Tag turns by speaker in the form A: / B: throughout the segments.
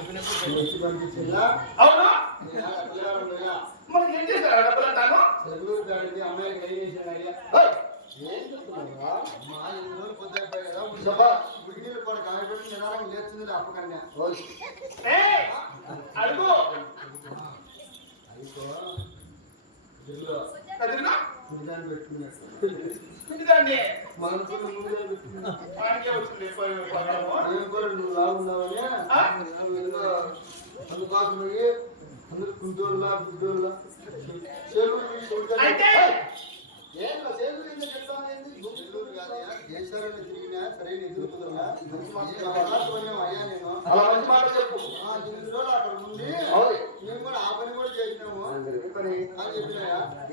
A: వచ్చి పంపించిందా
B: అవును?
A: నేను ఆ పిల్లగాడు ఉన్నాడా?
B: మరి ఏం చేశారు ఆ డబ్బులు అంటాను?
A: చెరువులు కాడికి అమ్మాయికి ఏం చేశాడు అయ్యా
B: ఏయ్,
A: ఏం చెప్తున్నావా మా ఎన్ని రోజులు పొద్దుపోయి కదా
B: చెప్పా.
A: బిగినీళ్ళు కూడా కాయబెట్టి నిదానం లేచింది అప్పకన్యా
B: ఏయ్, అడుగు!
A: అయిపో. ఇల్లు
B: కదిరినా
A: నిదానం పెట్టుకున్నట్టు
B: ఇంటిదాన్ని
A: మన నేను కూడా నువ్వు లాగున్నావని అందుకోసం అందరు గుడ్డోళ్ళ తిరిగినా అయ్యా నేను
B: అలా మంచి మాట చెప్పు
A: ఆ, అక్కడ
B: ఉంది
A: మేము కూడా ఆ పని కూడా చేసినాము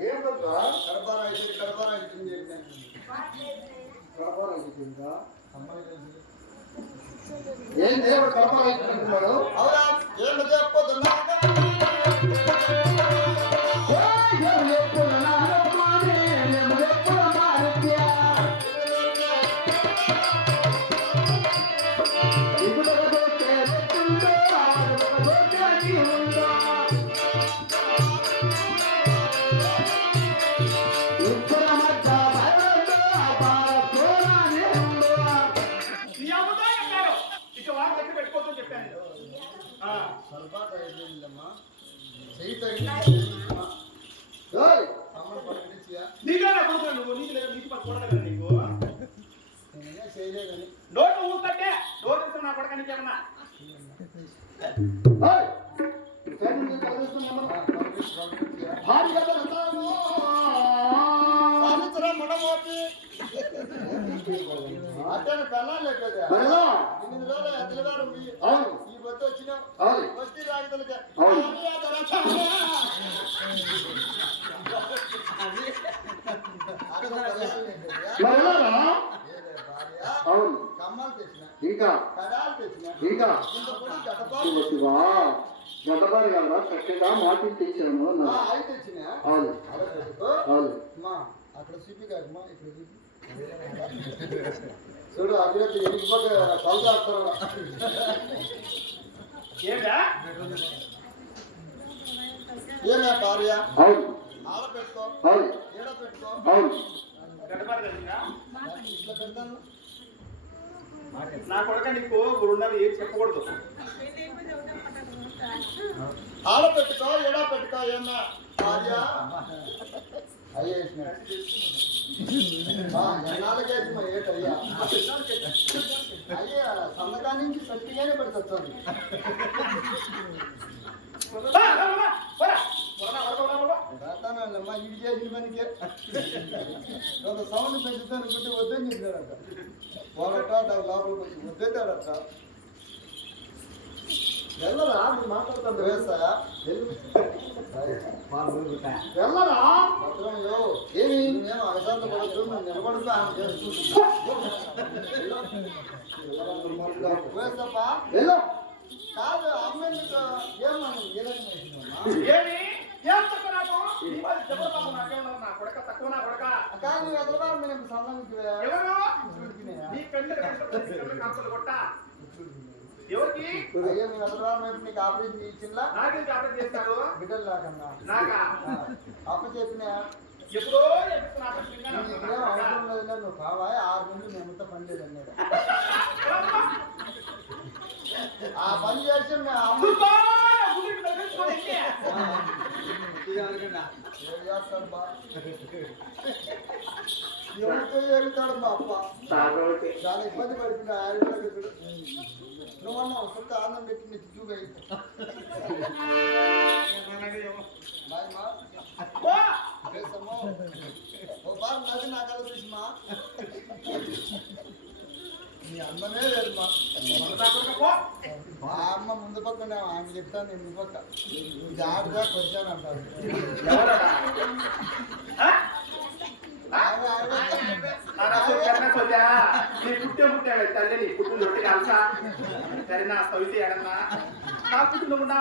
B: ఏం పనురా?
A: కడపారా అయితే కడపారా అయితే తెలిసి
B: ఏం దేవుడు కలప రైతులు
A: అవునా? ఏం చెప్పొద్దున్నా
B: నా కొడుకు నువ్వు నీకు లేదా నీకు పక్క కొడతా కదా నీకు నోటు నోటు నా కొడక
A: ఎనిమిది రోజులు
B: అవును.
A: పొద్దు వచ్చినావు. వస్తీ రాగితలకే.
B: అవును.
A: కమ్మలు తెచ్చిన
B: ఇంకా
A: కడాలు తెచ్చిన
B: ఇంకా శివ గతబారి కదా చక్కగా మాటి తెచ్చాను.
A: అవి తెచ్చిన
B: అవును. అవును
A: అమ్మా అక్కడ ఇక్కడ చూడు అభివృద్ధి ఎనికిపోక కలుగుతాడు
B: ఏంటా
A: ఏమే భార్య?
B: అవును.
A: ఆడ పెట్టుకో.
B: అవును.
A: ఏడ పెట్టుకో.
B: అవును.
A: పెడతాను?
B: నా కొడక నీకు రెండున్నర ఏం చెప్పకూడదు.
A: ఆడ పెట్టుకో ఏడ పెట్టుకో ఏమే భార్య? అయ్యే నాలుగేసి ఏటయ్యా? అయ్యా సంతకా నుంచి సత్తిగానే పెడుతుంది ఒక సౌండ్ పెంచుతాను అనుకుంటే వద్దని చెప్పాడట పోరట లోపలికి వచ్చి వద్దేతాడట వెళ్ళరా నువ్వు మాట్లాడుతాను వేసా వెళ్ళరా? భద్రంలో. ఏమి? మేము అశాంత పడద్దు నువ్వు నిలబడుతూ ఆమె. కాదు అమ్మ ఎందుకు? ఏమన్నా
B: ఏమి? ఏం తక్కువ నాకు పాపం నా కొడక తక్కువ నా కొడక. ఎవరు? కళ్ళు కళ్ళు కాపులు కొట్ట. ఎవరికి?
A: అయ్యో ఎదలవారు మేము నీకు ఆపరేషన్ ఇచ్చిందా
B: నాకేం ఆపరేట్ చేస్తారు?
A: బిడ్డలు లేకన్నా
B: నాకా?
A: అప్ప చెప్పిన?
B: ఎప్పుడో ఆపరేషన్
A: అవసరం లేదు నువ్వు కావా ఆరు నెలలు మేమంతా పని లేదు అన్నాడు ఆ పని చేసి మేము అమ్మ ఎవరితో ఏడుతాడు మా అప్ప చాలా ఇబ్బంది పడుతుంది ఆయుర్వేద నువ్వు అన్నావు సొంత ఆనందం పెట్టి నీకు చూపి బాయ్ మా చేస్తాము ఓ బాగా నది నా కళ చూసిమా నీ అందమే లేదు మా మా అమ్మ ముందు పక్కనే ఆమె చెప్తాను నేను ముందు పక్క ఇది ఆడదాకా వచ్చాను అంటారు ఆమె ఆమె
B: పుట్టే పుట్టాడు తల్లి పుట్టిన రొట్టె కాల్సా సరే నా స్థవితే ఎడన్నా నా పుట్టిన ఉన్నా